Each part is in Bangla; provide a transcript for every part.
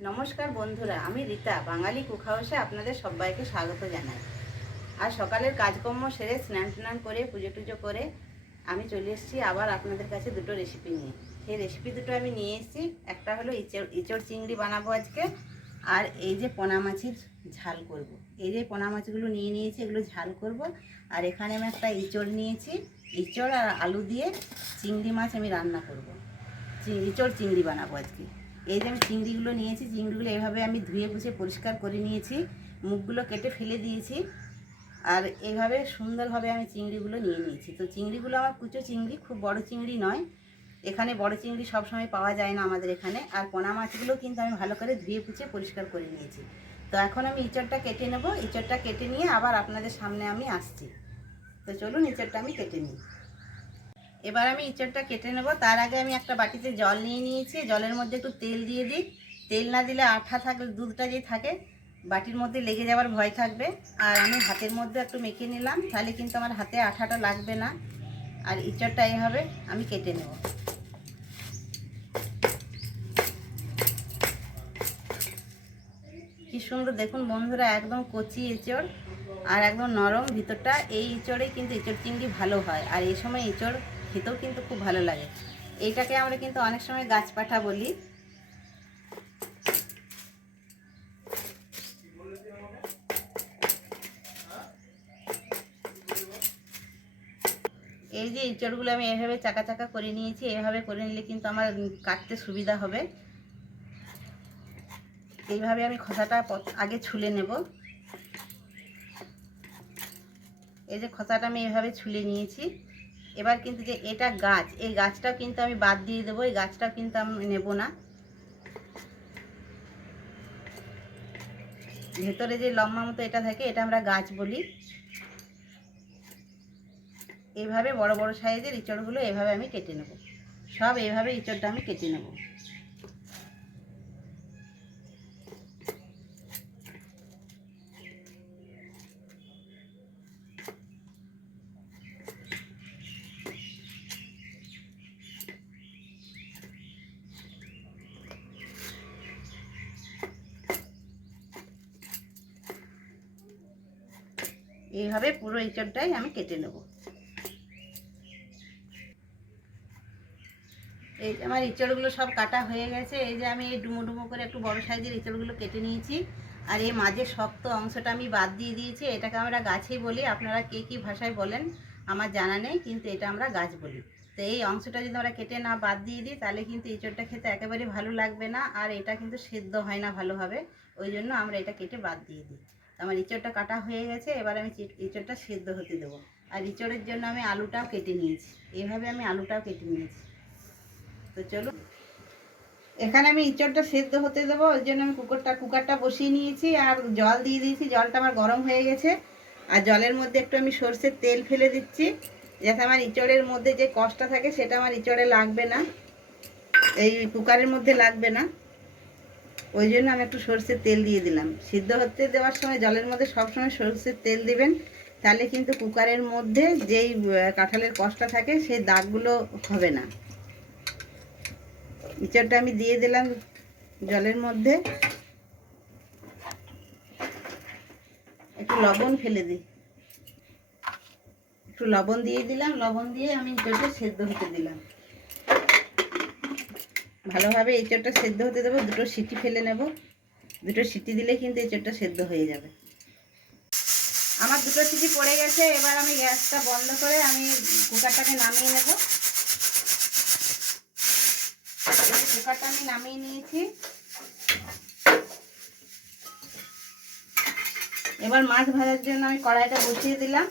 নমস্কার বন্ধুরা, আমি রীতা বাঙালি কুক হাউসে আপনাদের সবাইকে স্বাগত জানাই। আর সকালের কাজকর্ম সেরে স্নান টান করে পুজো টুজো করে আমি চলে এসেছি আবার আপনাদের কাছে দুটো রেসিপি নিয়ে। সেই রেসিপি দুটো আমি নিয়ে এসেছি, একটা হলো ইঁচড় চিংড়ি বানাবো আজকে, আর এই যে পোনা মাছের ঝাল করব। এই যে পোনা মাছগুলো নিয়ে নিয়েছি, এগুলো ঝাল করব। আর এখানে আমি একটা ইঁচড় নিয়েছি, ইঁচড় আর আলু দিয়ে চিংড়ি মাছ আমি রান্না করব। ইঁচড় চিংড়ি বানাবো আজকে। এই যে আমি চিংড়িগুলো নিয়েছি, চিংড়িগুলো এভাবে আমি ধুয়ে মুছে পরিষ্কার করে নিয়েছি, মুখগুলো কেটে ফেলে দিয়েছি। আর এইভাবে সুন্দরভাবে আমি চিংড়িগুলো নিয়ে নিয়েছি। তো চিংড়িগুলো আমার কুচো চিংড়ি, খুব বড় চিংড়ি নয়। এখানে বড় চিংড়ি সবসময় পাওয়া যায় না আমাদের এখানে। আর পোনা মাছগুলো কিন্তু আমি ভালো করে ধুয়ে পুছে পরিষ্কার করে নিয়েছি। তো এখন আমি ইঁচড়টা কেটে নেব। ইঁচড়টা কেটে নিয়ে আবার আপনাদের সামনে আমি আসছি। তো চলুন ইঁচড়টা আমি কেটে নিই। এবার আমি ইঁচড়টা কেটে নেব। তার আগে আমি একটা বাটিতে জল নিয়ে নিয়েছি, জলের মধ্যে একটু তেল দিয়ে দিই। তেল না দিলে আঠা থাকলে, দুধটা যে থাকে বাটির মধ্যে লেগে যাওয়ার ভয় থাকবে। আর আমি হাতের মধ্যে একটু মেখে নিলাম, তাহলে কিন্তু আমার হাতে আঠাটা লাগবে না। আর ইঁচড়টা এইভাবে আমি কেটে নেব। কি সুন্দর দেখুন বন্ধুরা, একদম কচি এঁচড় আর একদম নরম ভিতরটা। এই এঁচড়েই কিন্তু এঁচড় চিংড়ি ভালো হয়। আর এই সময় এঁচড় খেতেও কিন্তু খুব ভালো লাগে। এইটাকে আমরা কিন্তু অনেক সময় গাছপাঠা বলি। এই যে ইঁচড়গুলো আমি এভাবে চাকা চাকা করে নিয়েছি, এভাবে করে নিলে কিন্তু আমার কাটতে সুবিধা হবে। এইভাবে আমি খোসাটা আগে ছুলে নেব। এই যে খোসাটা আমি এভাবে ছুলে নিয়েছি। এবার কিন্তু যে এটা গাছ, এই গাছটাও কিন্তু আমি বাদ দিয়ে দেবো। এই গাছটাও কিন্তু আমি নেব না। ভেতরে যে লম্বা মতো এটা থাকে, এটা আমরা গাছ বলি। এইভাবে বড় বড় সাইজের ইঁচড়গুলো এভাবে আমি কেটে নেব। সব এইভাবে ইঁচড়টা আমি কেটে নেব। এইভাবে পুরো ইঁচড়টাই আমি কেটে নেব। এই যে আমার ইঁচড়গুলো সব কাটা হয়ে গেছে। এই যে আমি এই ডুমো ডুমো করে একটু বড় সাইজের ইঁচড়গুলো কেটে নিয়েছি। আর এই মাঝে শক্ত অংশটা আমি বাদ দিয়ে দিয়েছি। এটাকে আমরা গাছই বলি, আপনারা কে কী ভাষায় বলেন আমার জানা নেই, কিন্তু এটা আমরা গাছ বলি। তো এই অংশটা যদি আমরা কেটে না বাদ দিয়ে দিই, তাহলে কিন্তু ইঁচড়টা খেতে একেবারে ভালো লাগবে না। আর এটা কিন্তু সেদ্ধ হয় না ভালোভাবে, ওই জন্য আমরা এটা কেটে বাদ দিয়ে দিই। আমার ইঁচড়টা কাটা হয়ে গেছে। এবার আমি ইঁচড়টা সেদ্ধ হতে দেবো। আর ইঁচড়ের জন্য আমি আলুটাও কেটে নিয়েছি। এইভাবে আমি আলুটাও কেটে নিয়েছি। তো চলুন, এখানে আমি ইঁচড়টা সেদ্ধ হতে দেবো, ওই জন্য আমি কুকারটা বসিয়ে নিয়েছি আর জল দিয়ে দিয়েছি। জলটা আমার গরম হয়ে গেছে। আর জলের মধ্যে একটু আমি সরষের তেল ফেলে দিচ্ছি, যাতে আমার ইঁচড়ের মধ্যে যে কষটা থাকে সেটা আমার ইঁচড়ে লাগবে না, এই কুকারের মধ্যে লাগবে না। ওই জন্য আমি একটু সরষের তেল দিয়ে দিলাম। সিদ্ধ হতে দেওয়ার সময় জলের মধ্যে সবসময় সরষের তেল দিবেন, তাহলে কিন্তু কুকারের মধ্যে যেই কাঁঠালের কষটা থাকে সেই দাগগুলো হবে না। ইঁচড়টা আমি দিয়ে দিলাম জলের মধ্যে। একটু লবণ ফেলে দিই, একটু লবণ দিয়ে দিলাম। লবণ দিয়ে আমি ইঁচড়টা সেদ্ধ হতে দিলাম। ভালোভাবে ইঁচড়টা সেদ্ধ হতে দেবো। দুটো সিটি ফেলে নেব। দুটো সিটি দিলে কিন্তু ইঁচড়টা সেদ্ধ হয়ে যাবে। আমার দুটো সিটি পড়ে গেছে। এবার আমি গ্যাসটা বন্ধ করে আমি কুকারটাকে নামিয়ে নেব। কুকারটা আমি নামিয়ে নিয়েছি। এবার মাছ ভাজার জন্য আমি কড়াইটা বসিয়ে দিলাম।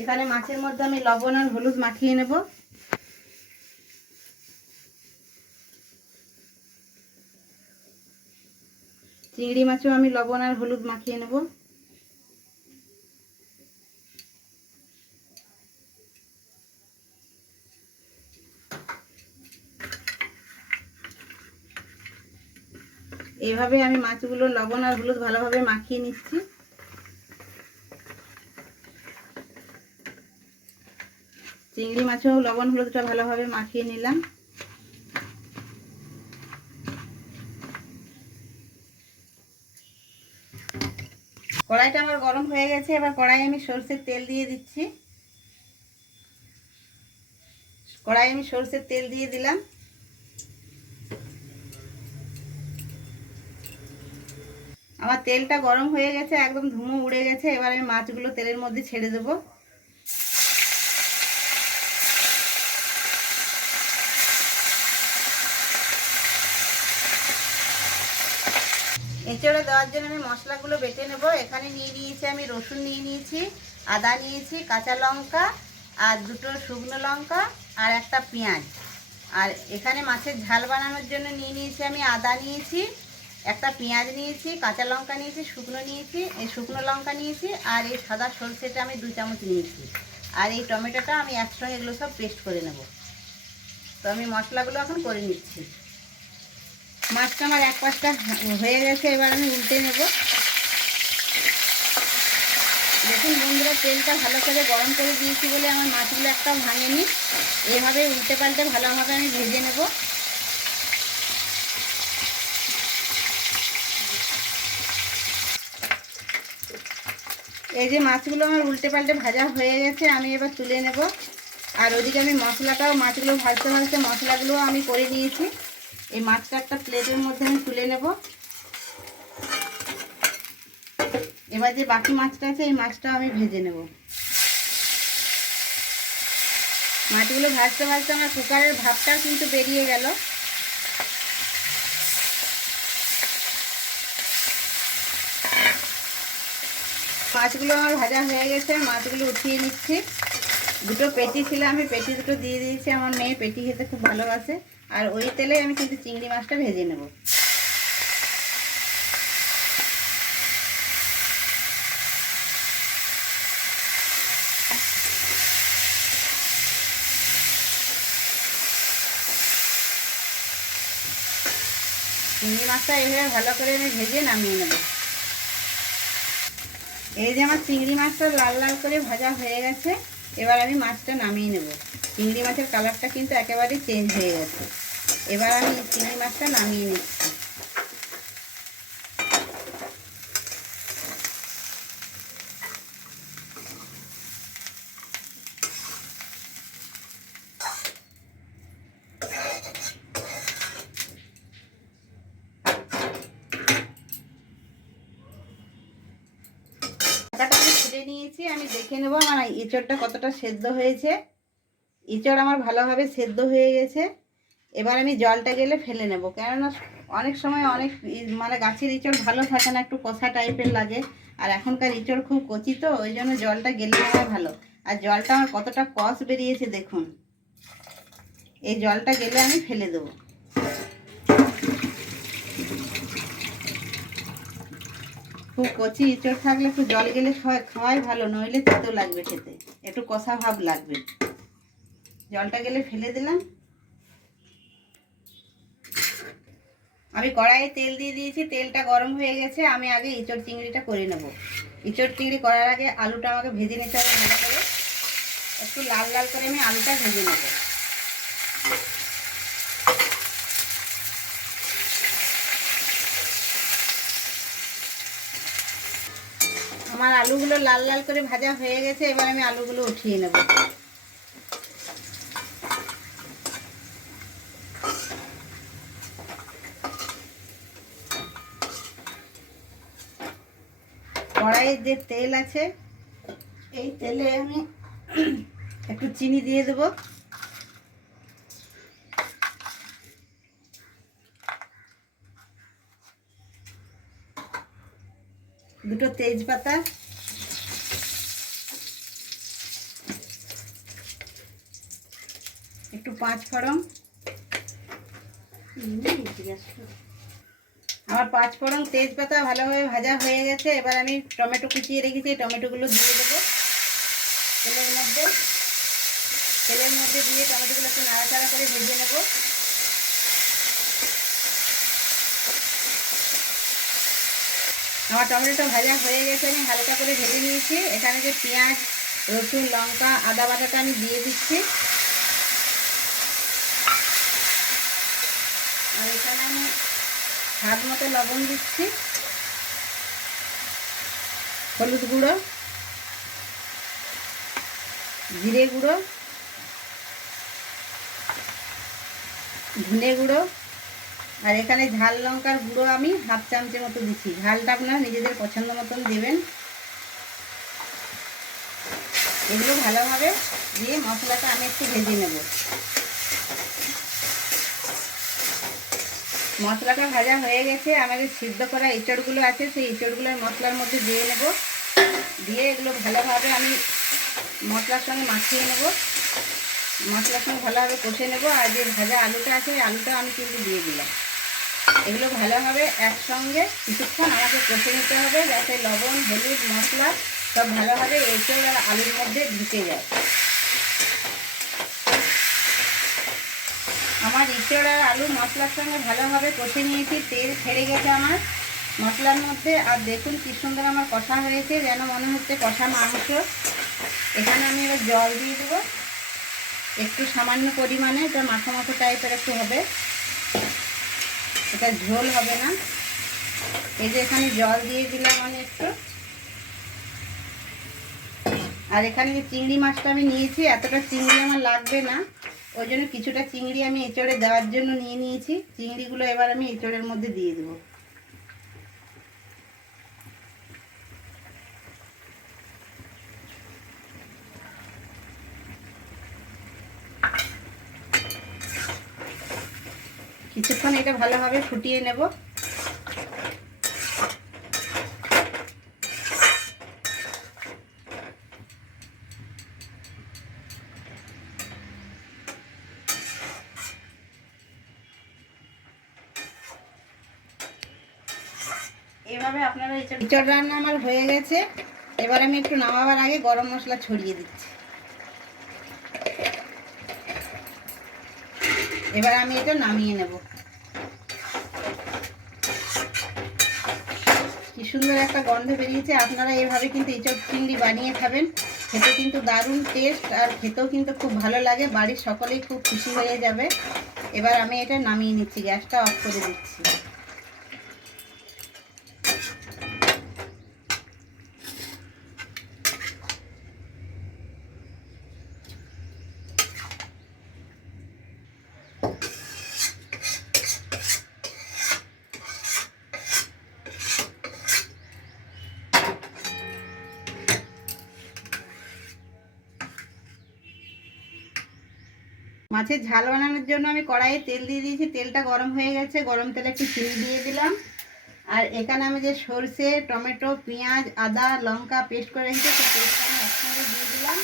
এখানে মাছের মধ্যে আমি লবণ আর হলুদ মাখিয়ে নেব। চিংড়ি মাছও আমি লবণ আর হলুদ মাখিয়ে নেব। এইভাবে আমি মাছগুলো লবণ আর হলুদ ভালোভাবে মাখিয়ে নিচ্ছি। চিংড়ি মাছেও লবণ হলুদটা ভালোভাবে মাখিয়ে নিলাম। কড়াইটা আমার গরম হয়ে গেছে, এবার কড়াই আমি সরষের তেল দিয়ে দিচ্ছি। কড়াই আমি সরষের তেল দিয়ে দিলাম। আমার তেলটা গরম হয়ে গেছে, একদম ধুমো উড়ে গেছে। এবার আমি মাছগুলো তেলের মধ্যে ছেড়ে দেবো। এঁচড়ে দেওয়ার জন্য আমি মশলাগুলো বেটে নেব। এখানে নিয়ে নিয়েছি আমি রসুন নিয়ে নিয়েছি, আদা নিয়েছি, কাঁচা লঙ্কা আর দুটো শুকনো লঙ্কা আর একটা পেঁয়াজ। আর এখানে মাছের ঝাল বানানোর জন্য নিয়ে নিয়েছি আমি আদা নিয়েছি, একটা পেঁয়াজ নিয়েছি, কাঁচা লঙ্কা নিয়েছি, শুকনো লঙ্কা নিয়েছি আর এই সাদা সরষেটা আমি 2 চামচ নিয়েছি। আর এই টমেটোটা আমি একসঙ্গে এগুলো সব পেস্ট করে নেব। তো আমি মশলাগুলো এখন করে নিচ্ছি। মাছটা আমার এক পাশটা হয়ে গেছে, এবার আমি উল্টে নেব। দেখুন বন্ধুরা, তেলটা ভালো করে গরম করে দিয়েছি বলে আমার মাছগুলো একটাও ভাঙেনি। এভাবে উল্টে পাল্টে ভালোভাবে আমি ভেজে নেব। এই যে মাছগুলো আমার উল্টে পাল্টে ভাজা হয়ে গেছে, আমি এবার তুলে নেব। আর ওদিকে আমি মাছগুলো ভাজতে ভাজতে মশলাগুলোও আমি করে নিয়েছি। এই মাছটা একটা প্লেটের মধ্যে আমি তুলে নেব। এবার যে বাকি মাছটা আছে এই মাছটাও আমি ভেজে নেব। মাছগুলো ভাজতে ভাজতে আমার কুকারের ভাপটাও কিন্তু বেরিয়ে গেল। মাছগুলো আমার ভাজা হয়ে গেছে, মাছগুলো উঠিয়ে নিচ্ছি। দুটো পেটি ছিল, আমি পেটি দুটো দিয়ে দিয়েছি। আমার মেয়ে পেটি খেতে খুব ভালোবাসে। আর ওই তেলে আমি কিন্তু চিংড়ি মাছটা ভেজে নেব। চিংড়ি মাছটা এইভাবে ভালো করে আমি ভেজে নামিয়ে নেব। এই যে আমার চিংড়ি মাছটা লাল লাল করে ভাজা হয়ে গেছে, এবার আমি মাছটা নামিয়ে নেব। চিংড়ি মাছের কালারটা কিন্তু একেবারেই চেঞ্জ হয়ে গেছে। এবার আমি চিংড়ি মাছটা নামিয়ে নিচ্ছি। আমি ফুটে নিয়েছি, আমি দেখে নেব আমার এঁচড়টা কতটা সেদ্ধ হয়েছে। এঁচড় আমার ভালোভাবে সেদ্ধ হয়ে গেছে। এবার আমি জলটা গেলে ফেলে নেব, কেননা অনেক সময় মানে গাছের এঁচড় ভালো থাকে না, একটু কষা টাইপের লাগে। আর এখনকার এঁচড় খুব কচি, তো ওই জন্য জলটা গেলে নেওয়া ভালো। আর জলটা আমার কতটা কষ বেরিয়েছে দেখুন। এই জলটা গেলে আমি ফেলে দেবো। খুব কচি এঁচড় থাকলে একটু জল গেলে খাওয়াই ভালো, নইলে তেতো লাগবে খেতে, একটু কষা ভাব লাগবে। জলটা গেলে ফেলে দিলাম। আমি কড়াইয়ে তেল দিয়ে দিয়েছি, তেলটা গরম হয়ে গেছে। আমি আগে এঁচড় চিংড়িটা করে নেব। এঁচড় চিংড়ি করার আগে আলুটা আমাকে ভেজে নিতে হবে ভালো করে। একটু লাল লাল করে আমি আলুটা ভেজে নেব। আমার আলুগুলো লাল লাল করে ভাজা হয়ে গেছে, এবার আমি আলুগুলো উঠিয়ে নেব। কড়াইয়ের যে তেল আছে এই তেলে আমি একটু চিনি দিয়ে দেব। দুটো তেজপাতা, একটু 5 ফোড়ন। আমার 5 ফোড়ন তেজপাতা ভালোভাবে ভাজা হয়ে গেছে। এবার আমি টমেটো কুচিয়ে রেখেছি, টমেটোগুলো দিয়ে দেবো তেলের মধ্যে। তেলের মধ্যে দিয়ে টমেটোগুলো একটু নাড়াচাড়া করে ভেজে নেব। আমার টমেটোটা ভাজা হয়ে গেছে, আমি হালকা করে ভেজে নিয়েছি। এখানে যে পেঁয়াজ, রসুন, লঙ্কা, আদা বাটাটা আমি দিয়ে দিচ্ছি। আর এখানে আমি স্বাদ মতো লবণ দিচ্ছি। হলুদ গুঁড়ো, জিরে গুঁড়ো, ধনে গুঁড়ো, আর এখানে ঝাল লঙ্কার গুঁড়ো আমি হাফ চামচের মতো দিচ্ছি। ঝালটা আপনারা নিজেদের পছন্দ মতন দেবেন। এগুলো ভালোভাবে দিয়ে মশলাটা আমি একটু ভেজে নেব। মশলাটা ভাজা হয়ে গেছে। আমাদের সিদ্ধ করা এঁচড়গুলো আছে, সেই এঁচড়গুলোর মশলার মধ্যে দিয়ে নেব। দিয়ে এগুলো ভালোভাবে আমি মশলার সঙ্গে মাখিয়ে নেব। মশলার সঙ্গে ভালোভাবে কষে নেব। আর যে ভাজা আলুটা আছে ওই আলুটা আমি কিন্তু দিয়ে দিলাম। এগুলো ভালোভাবে একসঙ্গে কিছুক্ষণ আমাকে কষে নিতে হবে, যাতে লবণ, হলুদ, মশলা সব ভালোভাবে এঁচড় আর আলুর মধ্যে ঢুকে যায়। আমার এঁচড় আর আলু মশলার সঙ্গে ভালোভাবে কষে নিয়েছি। তেল ছেড়ে গেছে আমার মশলার মধ্যে। আর দেখুন কি সুন্দর আমার কষা হয়েছে, যেন মনে হচ্ছে কষা মাংস। এখানে আমি এবার জল দিয়ে দেবো একটু সামান্য পরিমাণে। এটা মাখো মাখো টাইপের একটু হবে, এটা ঝোল হবে না। এই যে এখানে জল দিয়ে দিলাম আমি একটু। আর এখানে যে চিংড়ি মাছটা আমি নিয়েছি, এতটা চিংড়ি আমার লাগবে না, ওই জন্য কিছুটা চিংড়ি আমি এঁচড়ে দেওয়ার জন্য নিয়ে নিয়েছি। চিংড়িগুলো এবার আমি এঁচড়ের মধ্যে দিয়ে দেবো। কিছুক্ষণ এটা ভালোভাবে ফুটিয়ে নেব। এভাবে আপনারা এঁচড় রান্না আমার হয়ে গেছে। এবার আমি একটু নামাবার আগে গরম মশলা ছড়িয়ে দিচ্ছি। এবার আমি এটা নামিয়ে নেব। কি সুন্দর একটা গন্ধ বেরিয়েছে। আপনারা এভাবে কিন্তু এঁচড় চিংড়ি বানিয়ে খাবেন, খেতে কিন্তু দারুণ টেস্ট, আর খেতেও কিন্তু খুব ভালো লাগে। বাড়ির সকলেই খুব খুশি হয়ে যাবে। এবার আমি এটা নামিয়ে নিচ্ছি, গ্যাসটা অফ করে দিচ্ছি। মাছের ঝাল বানানোর জন্য আমি কড়াইয়ে তেল দিয়ে দিয়েছি। তেলটা গরম হয়ে গেছে। গরম তেলে একটু চিনি দিয়ে দিলাম। আর এখানে আমি যে সরষে, টমেটো, পেঁয়াজ, আদা, লঙ্কা পেস্ট করে রেখেছি, সেই পেস্টটা আমি একসঙ্গে দিয়ে দিলাম।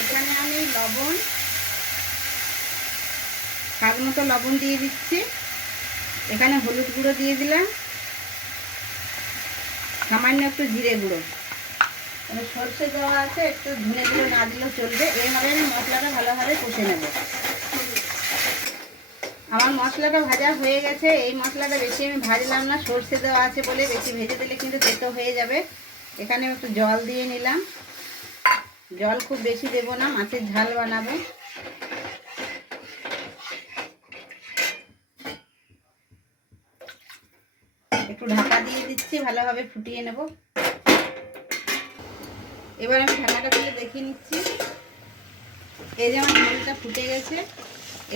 এখানে আমি লবণ, স্বাদ মতো লবণ দিয়ে দিচ্ছি। এখানে হলুদ গুঁড়ো দিয়ে দিলাম, সামান্য একটু জিরে গুঁড়ো। সরষে দেওয়া আছে, একটু ধনে গুঁড়ো না দিলেও চলবে। এইভাবে আমি মশলাটা ভালোভাবে কষে নেব। আমার মশলাটা ভাজা হয়ে গেছে। এই মশলাটা বেশি আমি ভাজলাম না, সরষে দেওয়া আছে বলে। বেশি ভেজে দিলে কিন্তু তেতো হয়ে যাবে। এখানে একটু জল দিয়ে নিলাম। জল খুব বেশি দেব না, মাছের ঝাল বানাবো। একটু ঢাকা দিয়ে দিচ্ছি, ভালোভাবে ফুটিয়ে নেব। এবার আমি ঢাকাটা খুলে দেখিয়ে নিচ্ছি। এই যে আমার ঝোলটা ফুটে গেছে।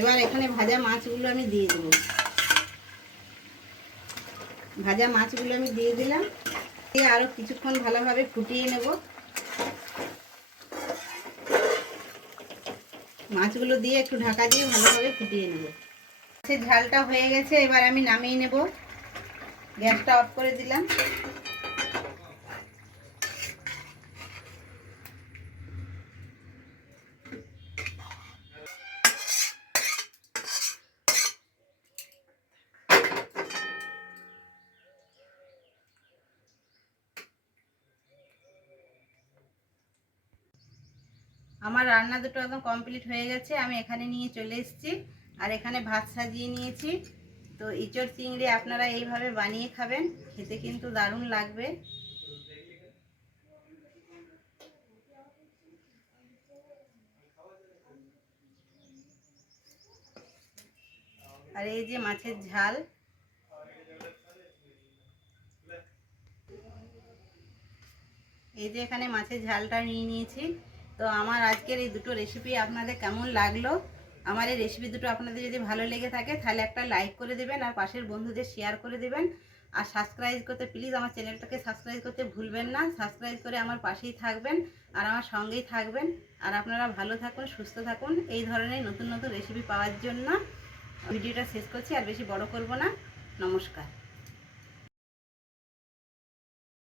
এবার এখানে ভাজা মাছগুলো আমি দিয়ে দেবো। ভাজা মাছগুলো আমি দিয়ে দিলাম। দিয়ে আরও কিছুক্ষণ ভালোভাবে ফুটিয়ে নেব। মাছগুলো দিয়ে একটু ঢাকা দিয়ে ভালোভাবে ফুটিয়ে নেব। মাছের ঝালটা হয়ে গেছে। এবার আমি নামিয়ে নেব। গ্যাসটা অফ করে দিলাম। আমার রান্না দুটো একদম কমপ্লিট হয়ে গেছে। আমি এখানে নিয়ে চলে এসেছি। আর এখানে ভাত সাজিয়ে নিয়েছি। তো ইঁচড় চিংড়ি আপনারা এইভাবে বানিয়ে খাবেন, খেতে কিন্তু দারুণ লাগবে। আর এই যে মাছের ঝাল, এই যে এখানে মাছের ঝালটা নিয়ে নিয়েছি। তো আমার আজকের এই দুটো রেসিপি আপনাদের কেমন লাগলো? আমার এই রেসিপি দুটো আপনাদের যদি ভালো লেগে থাকে তাহলে একটা লাইক করে দেবেন, আর পাশের বন্ধুদের শেয়ার করে দেবেন, আর সাবস্ক্রাইব করতে প্লিজ আমার চ্যানেলটাকে সাবস্ক্রাইব করতে ভুলবেন না। সাবস্ক্রাইব করে আমার পাশেই থাকবেন আর আমার সঙ্গেই থাকবেন। আর আপনারা ভালো থাকুন, সুস্থ থাকুন। এই ধরনের নতুন নতুন রেসিপি পাওয়ার জন্য ভিডিওটা শেষ করছি, আর বেশি বড় করব না। নমস্কার।